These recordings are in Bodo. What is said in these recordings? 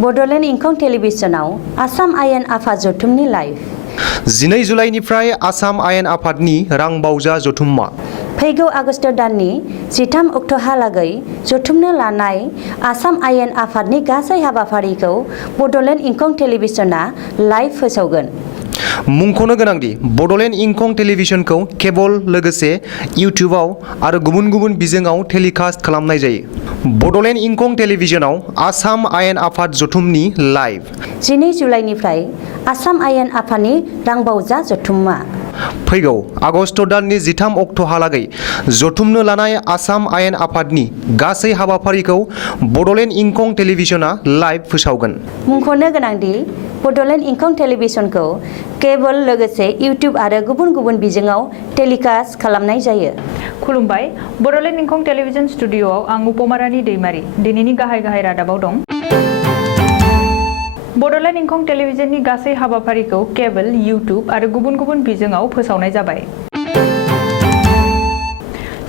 बड'लेण्ड इंखं टेलिभिजनाव आसाम आयेन आफाद जथुमनि लाइभ 12 जुलाइनिफ्राय आसाम आयेन आफादनि रां बावजा जथुम्मा फैगौ आगस्ट दाननि 13 अक्ट'हालागै जथुमनो लानाय आसाम आयेन आफादनि गासै हाबाफारिखौ बड'लेण्ड इंखं टेलिभिजना लाइभ फोसावगोन। मुंख'नो गोनांदि बड'लेण्ड इंखं टेलिभिजनखौ केबल लोगोसे इउटिउबआव आरो गुबुन गुबुन बिजोङाव टेलिकास्ट खालामनाय जायो। बड'लेण्ड इंखं टेलिभिजनाव आसाम आयेन आफाद जथुमनि लाइभ 12 जुलाइनिफ्राय आसाम आयेन आफादनि रांबावजा जथुम्मा फैगौ आगस्ट दाननि 13 अक्ट'हालागै जथुमनो लानाय आसाम आयेन आफादनि गासै हाबाफारिखौ बड'लेण्ड इंखं टेलिभिजना लाइभ फोसावगोन। मुंख'नो गोनांदि बड'लेण्ड इंखं टेलिभिजनखौ केबल लोगोसे इउटिउब आरो गुबुन गुबुन बिजोङाव टेलिकास्ट खालामनाय जायो। खुलुमबाय, बड'लेण्ड इंखं टेलिभिजन स्टुडिअ'आव आं उपमारानि दैमारि दिनैनि गाहाय रादाबाव दं। बड'लेण्ड इंखं टेलिभिजननि गासै हाबाफारिखौ केबल, इउटिउब आरो गुबुन गुबुन बिजोङाव फोसावनाय जाबाय।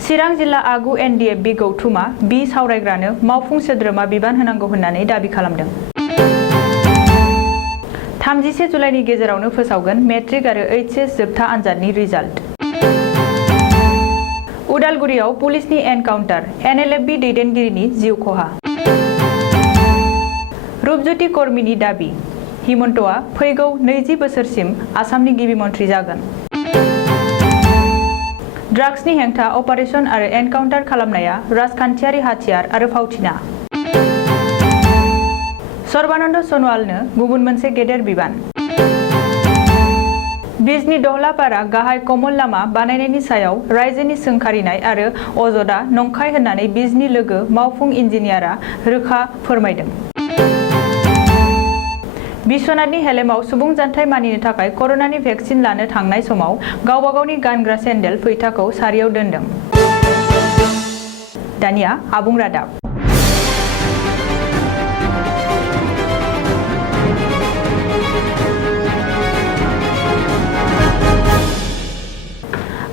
चिरां जिल्ला आगु एनडिएफबि गौथुमा बि सावरायग्रानो मावफुं सोद्रोमा बिबान होनांगौ होननानै दाबि खालामदों। 31 जुलाइनि गेजेरावनो फोसावगोन मेट्रिक आरो एचएस जोबथा आनजादनि रिजाल्ट। उदालगुरियाव पुलिसनि एनकाउन्टार, एनएलएफबि दैदेनगिरिनि जिउ खहा। रूपज्योति कर्मीनि दाबि, हिमन्तआ फैगौ 20 बोसोरसिम आसामनि गिबि मन्थ्रि जागोन। ड्राग्सनि हेंथा अपारेशन आरो एनकाउन्टार खालामनाया राजखान्थियारि हाथियार आरो फावथिना। सर्बानन्द सन'वालनो गुबुन मोनसे गेदेर बिबान। बिजनी दहलापारा गाहाय कमल लामा बानायनायनि सायाव रायजोनि सोंखारिनाय आरो अजदआ नंखाय होननानै बिजनी लोगो मावफुं इन्जिनियारा रोखा फोरमायदों। बिश्वनाथनि हेलेमाव सुबुं जानथाय मानिनो थाखाय कर'नानि भेक्सिन लानो थांनाय समाव गावबा गावनि गानग्रा सेन्देल फैथाखौ सारियाव दोनदों। दानिया आबुं रादाब।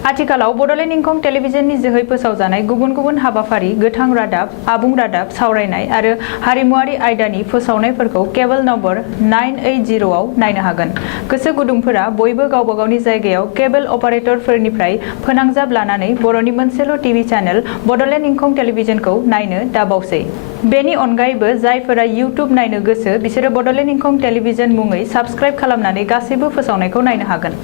आथिखालाव बड'लेण्ड इंखं टेलिभिजननि जोहै फोसावजानाय गुबुन गुबुन हाबाफारि, गोथां रादाब, आबुं रादाब, सावरायनाय आरो हारिमुआरि आयदानि फोसावनायफोरखौ केबल नम्बर 980 आव नायनो हागोन। गोसो गुदुंफोरा बयबो गावबा गावनि जायगायाव केबल अपारेटरफोरनिफ्राय फोनांजाब लानानै बर'नि मोनसेल' टिभि चेनेल बड'लेण्ड इंखं टेलिभिजनखौ नायनो दाबावसै। बेनि अनगायैबो जायफोरा इउटिउब नायनो गोसो बिसोरो बड'लेण्ड इंखं टेलिभिजन मुङै साबस्क्राइब खालामनानै गासैबो फोसावनायखौ नायनो हागोन।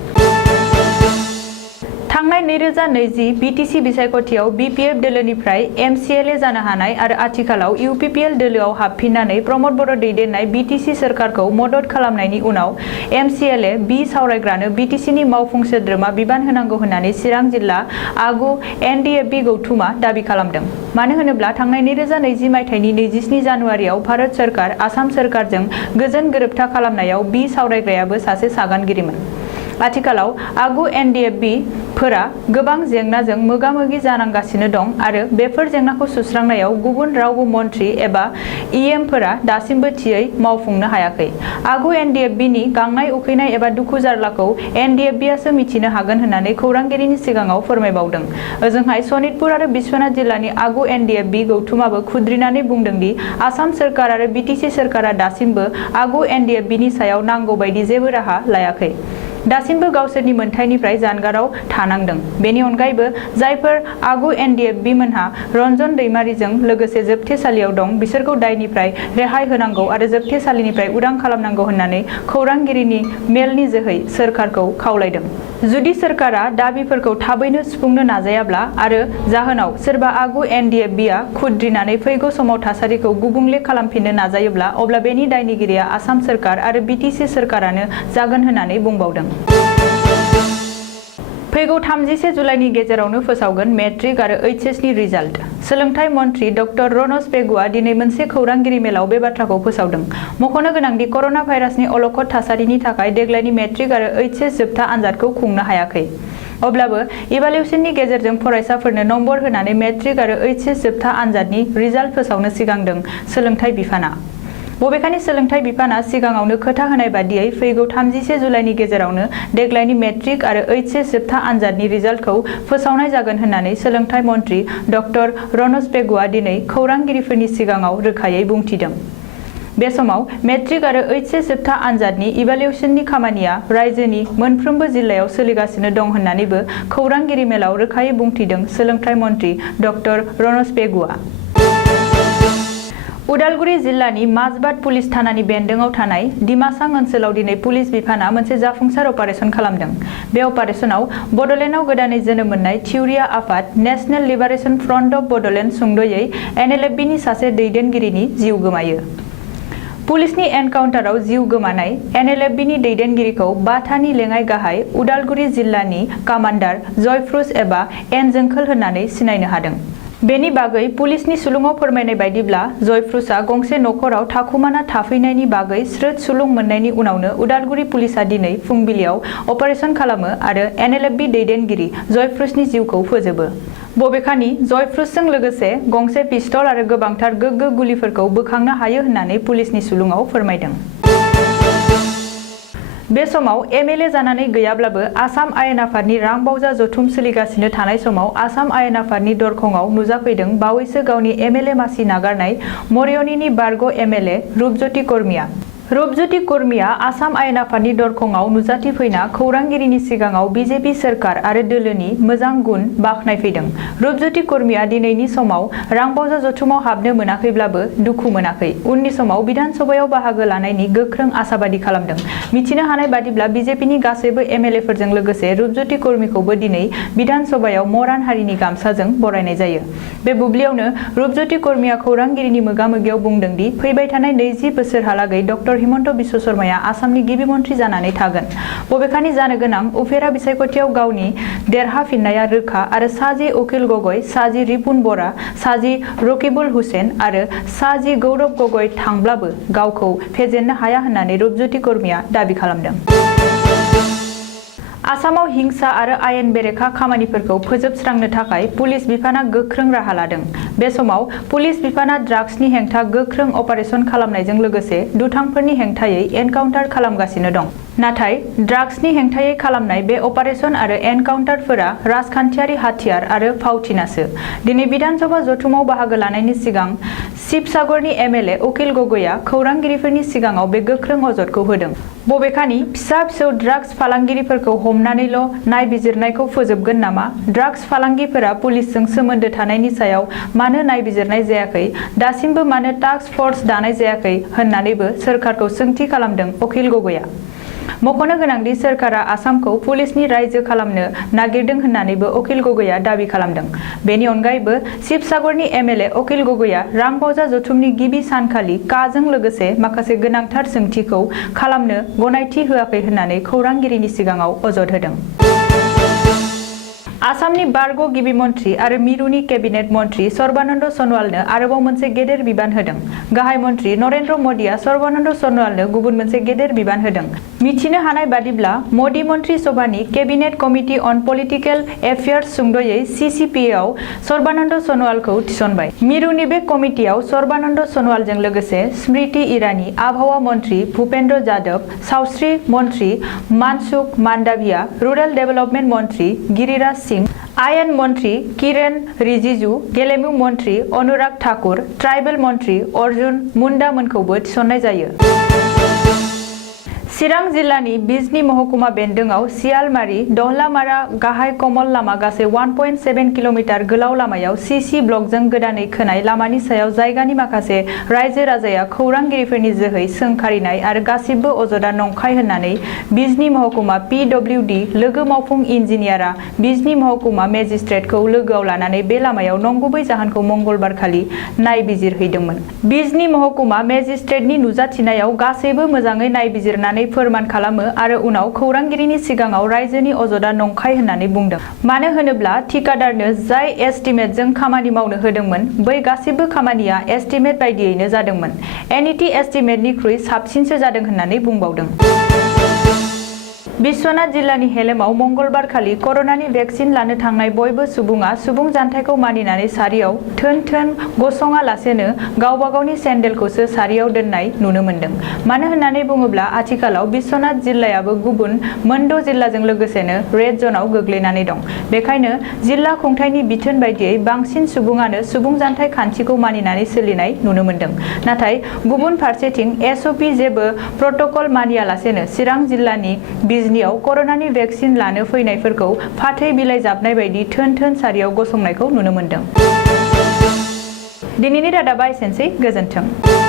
थांनाय 2020 बिटिसि बिसायख'थियाव बिपिएफ दोलोनिफ्राय एमसिएलए जानो हानाय आरो आथिखालाव इउपिपिएल दोलोआव हाबफिननानै प्रमद बर' दैदेननाय बिटिसि सोरखारखौ मदद खालामनायनि उनाव एमसिएलए बि सावरायग्रानो बिटिसिनि मावफुं सोद्रोमा बिबान होनांगौ होननानै चिरां जिल्ला आगु एनडिएफबि गौथुमा दाबि खालामदों। मानो होनोब्ला थांनाय 2020 मायथाइनि 27 जानुवारियाव भारत सोरखार आसाम सोरखारजों गोजोन गोरोबथा खालामनायाव बि सावरायग्रायाबो सासे सागानगिरिमोन। आथिखालाव आगु एनडिएफबि फोरा गोबां जेंनाजों मोगा-मोगि जानांगासिनो दं आरो बेफोर जेंनाखौ सुस्रांनायाव गुबुन रावबो मन्थ्रि एबा इएमफोरा दासिमबो थियै मावफुंनो हायाखै। आगु एनडिएफबिनि गांनाय उखैनाय एबा दुखु जारलाखौ एनडिएफबिआसो मिथिनो हागोन होननानै खौरांगिरिनि सिगाङाव फोरमायबावदों। ओजोंहाय सनितपुर आरो बिश्वनाथ जिल्लानि आगु एनडिएफबि गौथुमाबो खुद्रिनानै बुंदों दि आसाम सोरखार आरो बिटिसि सोरखारा दासिमबो आगु एनडिएफबिनि सायाव नांगौ बायदि जेबो राहा लायाखै। दासिमबो गावसोरनि मोनथायनिफ्राय जानगाराव थानांदों। बेनि अनगायैबो जायफोर आगु एनडिएफबि मोनहा रन्जन दैमारिजों लोगोसे जोबथेसालियाव दं बिसोरखौ दायनिफ्राय रेहाय होनांगौ आरो जोबथेसालिनिफ्राय उदां खालामनांगौ होननानै खौरांगिरिनि मेलनि जोहै सोरखारखौ खावलायदों। जुदि सोरखारा दाबिफोरखौ थाबैनो सुफुंनो नाजायाब्ला आरो जाहोनाव सोरबा आगु एनडिएफबिआ खुद्रिनानै फैगौ समाव थासारिखौ गुबुंले खालामफिननो नाजायोब्ला अब्ला बेनि दायनिगिरिया आसाम सोरखार आरो बिटिसि सोरखारानो जागोन होननानै बुंबावदों। फैगौ 31 जुलाइनि गेजेरावनो फोसावगोन मेट्रिक आरो एचएसनि रिजाल्ट। सोलोंथाइ मन्थ्रि डक्टर रनज पेगुआ दिनै मोनसे खौरांगिरि मेलाव बे बाथ्राखौ फोसावदों। मख'नो गोनांदि कर'ना भाइरासनि अलखद थासारिनि थाखाय देग्लायनि मेट्रिक आरो एचएस जोबथा आनजादखौ खुंनो हायाखै। अब्लाबो इभालुएसननि गेजेरजों फरायसाफोरनो नम्बर होनानै मेट्रिक आरो एचएस जोबथा आनजादनि रिजाल्ट फोसावनो सिगांदों सोलोंथाइ बिफाना। बबेखानि सोलोंथाइ बिफाना सिगाङावनो खोथा होनाय बादियै फैगौ 31 जुलाइनि गेजेरावनो देग्लायनि मेट्रिक आरो एचएस जोबथा आनजादनि रिजाल्टखौ फोसावनाय जागोन होननानै सोलोंथाइ मन्थ्रि डक्टर रनज पेगुआ दिनै खौरांगिरिफोरनि सिगाङाव रोखायै बुंथिदों। बे समाव मेट्रिक आरो एचएस जोबथा आनजादनि इभालुएसननि खामानिया रायजोनि मोनफ्रोमबो जिल्लायाव सोलिगासिनो दं होननानैबो खौरांगिरि मेलाव रोखायै बुंथिदों सोलोंथाइ मन्त्रि डक्टर रनज पेगुआ। उदालगुरि जिल्लानि माजबाद पुलिस थानानि बेन्दोङाव थानाय डिमासां ओनसोलाव दिनै पुलिस बिफाना मोनसे जाफुंसार अपारेशन खालामदों। बे अपारेशनाव बड'लेण्डआव गोदानै जोनोम मोननाय थिउरिया आफाद national liberation front of Bodoland सुंद'यै एनएलएफबिनि सासे दैदेनगिरिनि जिउ गोमायो। पुलिसनि एनकाउन्टाराव जिउ गोमानाय एनएलएफबिनि दैदेनगिरिखौ बाथानि लेङाइ गाहाय उदालगुरि जिल्लानि कामान्डार जयफ्रुज एबा एन जोंखोल होननानै सिनायनो हादों। बेनि बागै पुलिसनि सुलुङाव फोरमायनाय बायदिब्ला जयफ्रुजआ गंसे नखराव थाखुमाना थाफैनायनि बागै स्रोद सुलुं मोननायनि उनावनो उदालगुरि पुलिसआ दिनै फुंबिलियाव अपारेशन खालामो आरो एनएलएफबि दैदेनगिरि जयफ्रुजनि जिउखौ फोजोबो। बबेखानि जयफ्रुजजों लोगोसे गंसे पिस्तल आरो गोबांथार गोग्गो गुलिफोरखौ बोखांनो हायो होननानै पुलिसनि सुलुङाव फोरमायदों। बे समाव एमएलए जानानै गैयाब्लाबो आसाम आयेन आफादनि रांबावजा जथुम सोलिगासिनो थानाय समाव आसाम आयेन आफादनि दरखंआव नुजाफैदों बावैसो गावनि एमएलए मासि नागारनाय मरियनीनि बारग' एमएलए रुपज्योति कर्मिया। रुपज्योति कर्मिया आसाम आयेन आफादनि दरखंआव नुजाथिफैना खौरांगिरिनि सिगाङाव बिजेपि सोरखार आरो दोलोनि मोजां गुन बाख्नायफैदों। रुपज्योति कर्मिया दिनैनि समाव रांबावजा जथुमाव हाबनो मोनाखैब्लाबो दुखु मोनाखै। उननि समाव बिधान सभायाव बाहागो लानायनि गोख्रों आसाबादि खालामदों। मिथिनो हानाय बादिब्ला बिजेपिनि गासैबो एमएलएफोरजों लोगोसे रुपज्योति कर्मिखौबो दिनै बिधान सभायाव मरान हारिनि गामसाजों बरायनाय जायो। बे बुब्लियावनो रुपज्योति कर्मिया खौरांगिरिनि मोगा-मोगियाव बुंदों दि फैबाय थानाय 20 बोसोरहालागै डक्टर हिमन्त बिश्व शर्माया आसामनि गिबि मन्त्रि जानानै थागोन। बबेखानि जानो गोनां उफेरा बिसायख'थियाव गावनि देरहाफिननाया रोखा आरो साजि उकिल गगৈ, साजि रिपुन बरा, साजि रकिबुल हुसेन आरो साजि गौरब गगৈ थांब्लाबो गावखौ फेजेननो हाया होननानै रुपज्योति कर्मिया दाबि खालामदों। आसामाव हिंसा आरो आयेन बेरेखा खामानिफोरखौ फोजोबस्रांनो थाखाय पुलिस बिफाना गोख्रों राहा लादों। बे समाव पुलिस बिफाना ड्राग्सनि हेंथा गोख्रों अपारेशन खालामनायजों लोगोसे दुथांफोरनि हेंथायै एनकाउन्टार खालामगासिनो दं। नाथाय ड्राग्सनि हेंथायै खालामनाय बे अपारेशन आरो एनकाउन्टारफोरा राजखान्थियारि हाथियार आरो फावथिनासो। दिनै बिधान सभा जथुमाव बाहागो लानायनि सिगां शिबसागरनि एमएलए उकिल गगैआ खौरांगिरिफोरनि सिगाङाव बे गोख्रों अजदखौ होदों। बबेखानि फिसा-फिसौ ड्राग्स फालांगिरिफोरखौ हमनानैल' नायबिजिरनायखौ फोजोबगोन नामा? ड्राग्स फालांगिफोरा पुलिसजों सोमोन्दो थानायनि सायाव मानो नायबिजिरनाय जायाखै? दासिमबो मानो टास्क फर्स दानाय जायाखै होननानैबो सोरखारखौ सोंथि खालामदों उकिल गगैआ। मख'नो गोनांदि सोरखारा आसामखौ पुलिसनि रायजो खालामनो नागिरदों होननानैबो उकिल गगैआ दाबि खालामदों। बेनि अनगायैबो शिबसागरनि एमएलए उकिल गगैआ रांबावजा जथुमनि गिबि सानखालि काजों लोगोसे माखासे गोनांथार सोंथिखौ खालामनो गनायथि होआखै होननानै खौरांगिरिनि सिगाङाव अजद होदों। आसामनि बारग' गिबि मन्त्रि आरो मिरुनि केबिनेट मन्त्रि सर्बानन्द सन'वालनो आरोबाव मोनसे गेदेर बिबान होदों। गाहाय मन्त्रि नरेन्द्र मदिआ सर्बानन्द सन'वालनो गुबुन मोनसे गेदेर बिबान होदों। मिथिनो हानाय बादिब्ला मदि मन्त्रि सभानि केबिनेट कमिटि अन पलिटिकेल एफेयार्स सुंद'यै सीसीपीआव सर्बानन्द सन'वालखौ थिसनबाय। मिरुनि बे कमिटियाव सर्बानन्द सन'वालजों लोगोसे स्मृति ईरानी, आबहावा मन्त्रि भूपेन्द्र जाधव, सावस्रि मन्त्रि मानसुख मान्डाभिया, रुरेल डेभेलपमेन्ट मन्त्रि गिरिराज सिंह, आयेन मन्त्रि किरेन रिजिजु, गेलेमु मन्त्रि अनुराग ठाकुर, ट्राइबेल मन्त्रि अर्जुन मुन्डामोनखौबो थिसननाय जायो। चिरां जिल्लानि बिजनी महकुमा बेन्दोङाव सियालमारी दहलामारा गाहाय कमल लामा गासै 1.7 किल'मिटार गोलाव लामायाव सीसी ब्लकजों गोदानै खोनाय लामानि सायाव जायगानि माखासे रायजो राजाया खौरांगिरिफोरनि जोहै सोंखारिनाय आरो गासिबो अजदआ नंखाय होननानै बिजनी महकुमा PWD लोगो मावफुं इन्जिनियारा बिजनी महकुमा मेजिस्ट्रेटखौ लोगोआव लानानै बे लामायाव नंगुबै जाहोनखौ मंगलबारखालि नायबिजिरहैदोंमोन। बिजनी महकुमा मेजिस्ट्रेटनि नुजाथिनायाव गासैबो मोजाङै नायबिजिरनानै फोरमान खालामो आरो उनाव खौरांगिरिनि सिगाङाव रायजोनि अजदआ नंखाय होननानै बुंदों। मानो होनोब्ला थिकादारनो जाय एस्टिमेटजों खामानि मावनो होदोंमोन बै गासिबो खामानिया एस्टिमेट बायदियैनो जादोंमोन। एनईटी एस्टिमेटनिख्रुइ साबसिनसो जादों होननानै बुंबावदों। बिश्वनाथ जिल्लानि हेलेमाव मंगलबार खालि कर'नानि भेक्सिन लानो थांनाय बयबो सुबुङा सुबुं जानथायखौ मानिनानै सारियाव थोन गसङा लासेनो गावबा गावनि सेन्देलखौसो सारियाव दोननाय नुनो मोन्दों। मानो होननानै बुङोब्ला आथिखालाव बिश्वनाथ जिल्लायाबो गुबुन मोनद' जिल्लाजों लोगोसेनो रेड जनाव गोग्लैनानै दं। बेखायनो जिल्ला खुंथायनि बिथोन बायदियै बांसिन सुबुङानो सुबुं जानथाय खान्थिखौ मानिनानै सोलिनाय नुनो मोन्दों। नाथाय गुबुन फारसेथिं एसअपि जेबो प्रट'कल मानियालासेनो चिरां जिल्लानि बिजनियाव कर'नानि भेक्सिन लानो फैनायफोरखौ फाथै बिलाइ जाबनाय बायदि थोन सारियाव गसंनायखौ नुनो मोन्दों। दिनैनि रादाबा एसेनोसै, गोजोन्थों।